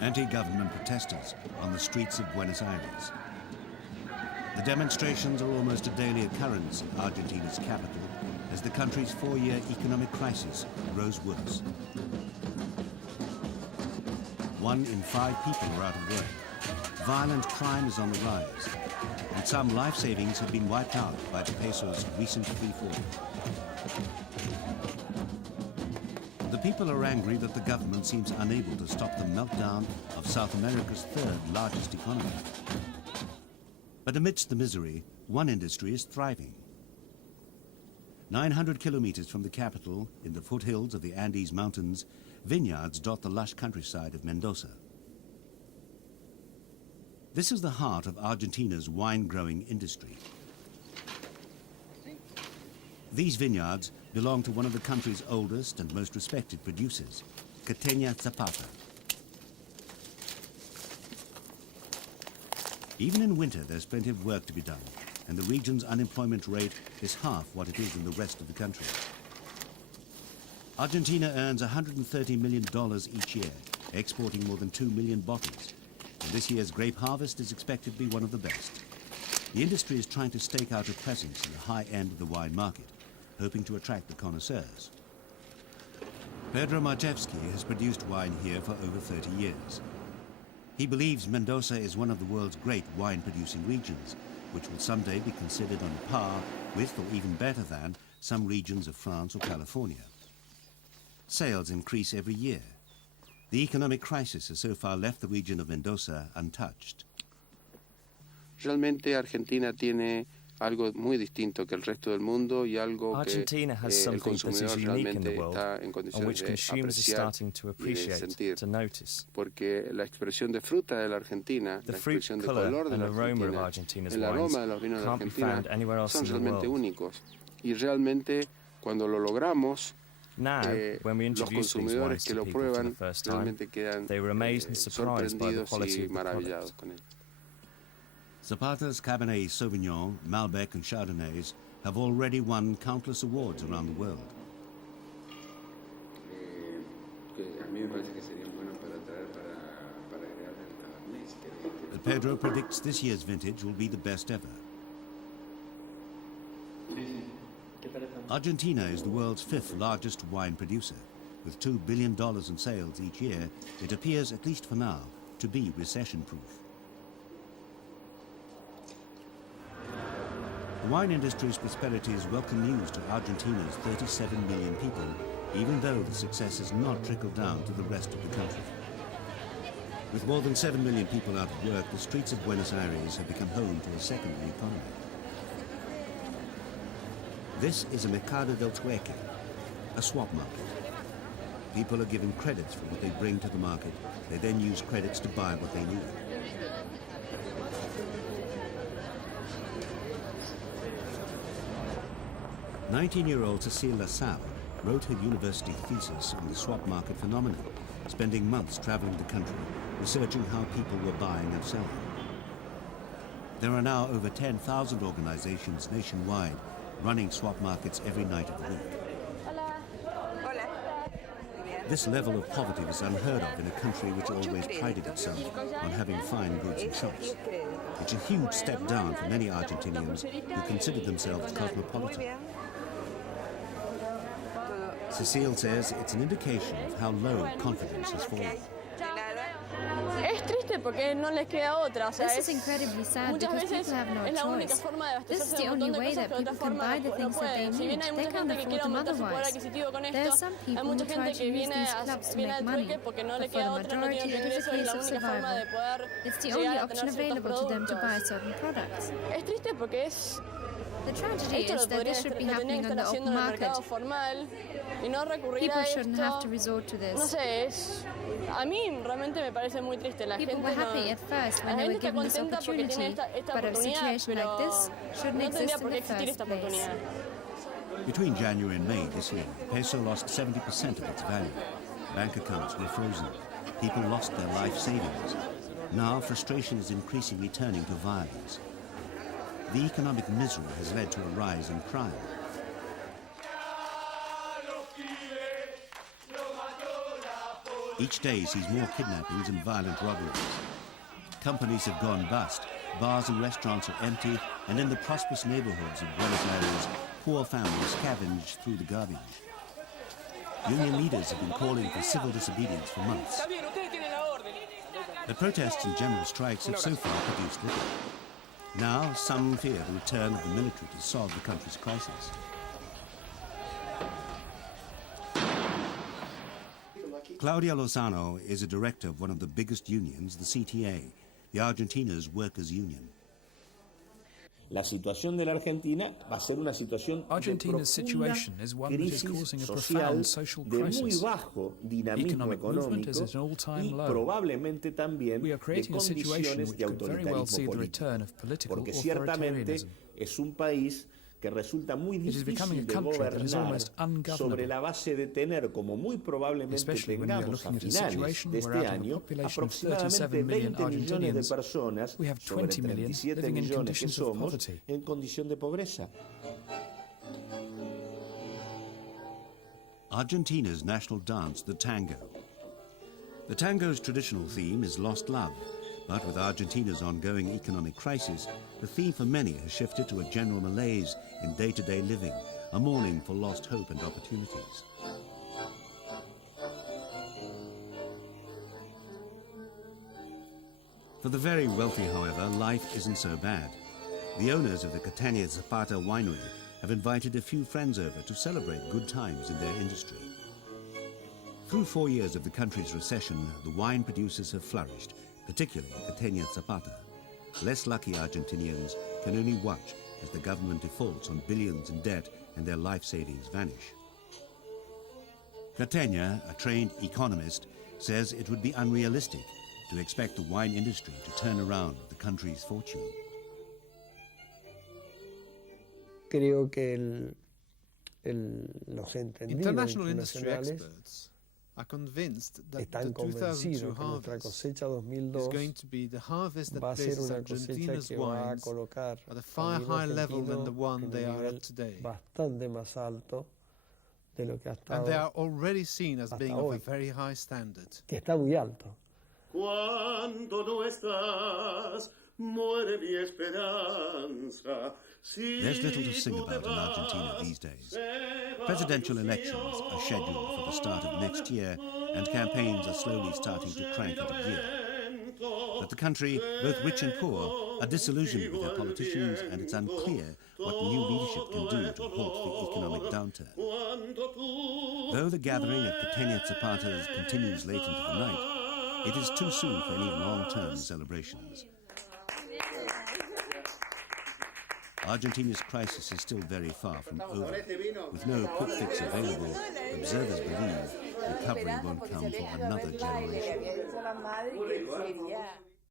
Anti-government protesters on the streets of Buenos Aires. The demonstrations are almost a daily occurrence in Argentina's capital as the country's 4-year economic crisis grows worse. 1 in 5 people are out of work. Violent crime is on the rise, and some life savings have been wiped out by the peso's recent free fall. The people are angry that the government seems unable to stop the meltdown of South America's 3rd largest economy. But amidst the misery, one industry is thriving. 900 kilometers from the capital, in the foothills of the Andes Mountains, vineyards dot the lush countryside of Mendoza. This is the heart of Argentina's wine-growing industry. These vineyards belong to one of the country's oldest and most respected producers, Catena Zapata. Even in winter, there's plenty of work to be done, and the region's unemployment rate is half what it is in the rest of the country. Argentina earns $130 million each year, exporting more than 2 million bottles. And this year's grape harvest is expected to be one of the best. The industry is trying to stake out a presence in the high end of the wine market, hoping to attract the connoisseurs. Pedro Marchevsky has produced wine here for over 30 years. He believes Mendoza is one of the world's great wine-producing regions, which will someday be considered on par with, or even better than, some regions of France or California. Sales increase every year. The economic crisis has so far left the region of Mendoza untouched. Realmente Argentina tiene algo muy distinto que el resto del mundo y algo Argentina que has el something that is consumidor unique in the realmente world, está en and condiciones which de consumers are apreciar starting to y de appreciate, sentir. to notice. Porque la expresión de fruta de la Argentina, The la fruit, expresión de colour color de and la aroma of Argentina, Argentina's el wines aroma de los vinos de can't be Argentina found anywhere else son in the realmente world. únicos. Y realmente cuando lo logramos, Now, when we los introduce these consumidores wines que to lo people for the prueban first time, realmente quedan they were amazed and surprised by the sorprendidos quality y of the maravillados product. con él. Zapata's Cabernet Sauvignon, Malbec and Chardonnays have already won countless awards around the world. Pedro predicts this year's vintage will be the best ever. Argentina is the world's 5th largest wine producer. With $2 billion in sales each year, it appears, at least for now, to be recession-proof. The wine industry's prosperity is welcome news to Argentina's 37 million people, even though the success has not trickled down to the rest of the country. With more than 7 million people out of work, the streets of Buenos Aires have become home to a secondary economy. This is a mercado del Trueque, a swap market. People are given credits for what they bring to the market. They then use credits to buy what they need. "19-year-old Cecile Lassalle wrote her university thesis on the swap market phenomenon, spending months traveling the country, researching how people were buying and selling. There are now over 10,000 organizations nationwide running swap markets every night of the week. This level of poverty was unheard of in a country which always prided itself on having fine goods and shops. It's a huge step down for many Argentinians who consider themselves cosmopolitan. Cecile says it's an indication of how low confidence has fallen. Es triste porque no les queda otra. O sea, This is incredibly sad muchas because veces people have no es la única choice. forma de This is abastecerse the de un only montón de way cosas that que de otra people can forma buy the no things that they pueden. Si bien need. hay They mucha can't gente que quiere afford them aumentar su poder otherwise. adquisitivo con There are esto, some hay people who mucha try gente to que use viene these clubs to viene make al money, trueque porque no but le for queda the otra, no tiene majority otro it is ingreso a y es la case of única forma de survival. poder It's the llegar only a option tener ciertos available to them to buy productos. certain products. Es triste porque es The tragedy esto is lo that this should be tendrían que happening on estar the haciendo open en el market. mercado formal y no recurrir People a shouldn't have esto. to resort to No this. sé, a mí realmente me parece muy triste. La People gente were happy at first when la they were gente está given this contenta porque tiene opportunity, esta but a oportunidad, situation pero like this shouldn't no tendría exist in por qué the existir first esta place. oportunidad. Between January and May this year, the peso lost 70% of its value. Bank accounts were frozen. People lost their life savings. Now frustration is increasingly turning to violence. The economic misery has led to a rise in crime. Each day sees more kidnappings and violent robberies. Companies have gone bust, bars and restaurants are empty, and in the prosperous neighborhoods of Buenos Aires, poor families scavenge through the garbage. Union leaders have been calling for civil disobedience for months. The protests and general strikes have so far produced little. Now, some fear the return of the military to solve the country's crisis. Claudio Lozano is a director of one of the biggest unions, the CTA, the Argentina's Workers Union. La situación de la Argentina va a ser una situación Argentina's de situation is one that is crisis causing a social, profound social de muy crisis. bajo dinamismo Economic movement is económico at an all-time y low. probablemente también We are de creating a situation condiciones which de could very well see autoritarismo the return político. of political Porque ciertamente authoritarianism. es un país que resulta muy is becoming a difícil de country that is gobernar almost ungovernable. sobre la base de tener, como muy probablemente Especially when we are tengamos a looking at a finales situation de where este out of a año, population of aproximadamente 37 million 20 millones de Argentinians, personas we have sobre 20 million 37 living in millones que conditions of somos poverty. en condición de pobreza. Argentina's national dance, the tango. The tango's traditional theme is lost love, but with Argentina's ongoing economic crisis, the theme for many has shifted to a general malaise in day-to-day living, a mourning for lost hope and opportunities. For the very wealthy, however, life isn't so bad. The owners of the Catena Zapata Winery have invited a few friends over to celebrate good times in their industry. Through 4 years of the country's recession, the wine producers have flourished, particularly Catena Zapata. Less lucky Argentinians can only watch as the government defaults on billions in debt and their life savings vanish. Catena, a trained economist, says it would be unrealistic to expect the wine industry to turn around the country's fortune. Creo que los entendidos International industry internacionales experts are convinced that están the 2002 convencidos que nuestra harvest cosecha is 2002 going to be the harvest that va a ser places una cosecha Argentina's que va a wines colocar at a al far vino higher level than the argentino one en they un are nivel at today. bastante más alto de lo que ha And they are estado, already seen as hasta being of a hoy. very high standard. que está muy alto. Cuando no estás, muere mi esperanza. There's little to sing about in Argentina these days. Presidential elections are scheduled for the start of next year, and campaigns are slowly starting to crank into gear. But the country, both rich and poor, are disillusioned with their politicians, and it's unclear what new leadership can do to halt the economic downturn. Though the gathering at Catena Zapata continues late into the night, it is too soon for any long-term celebrations. Argentina's crisis is still very far from over. With no quick fix available, observers believe recovery won't come for another generation.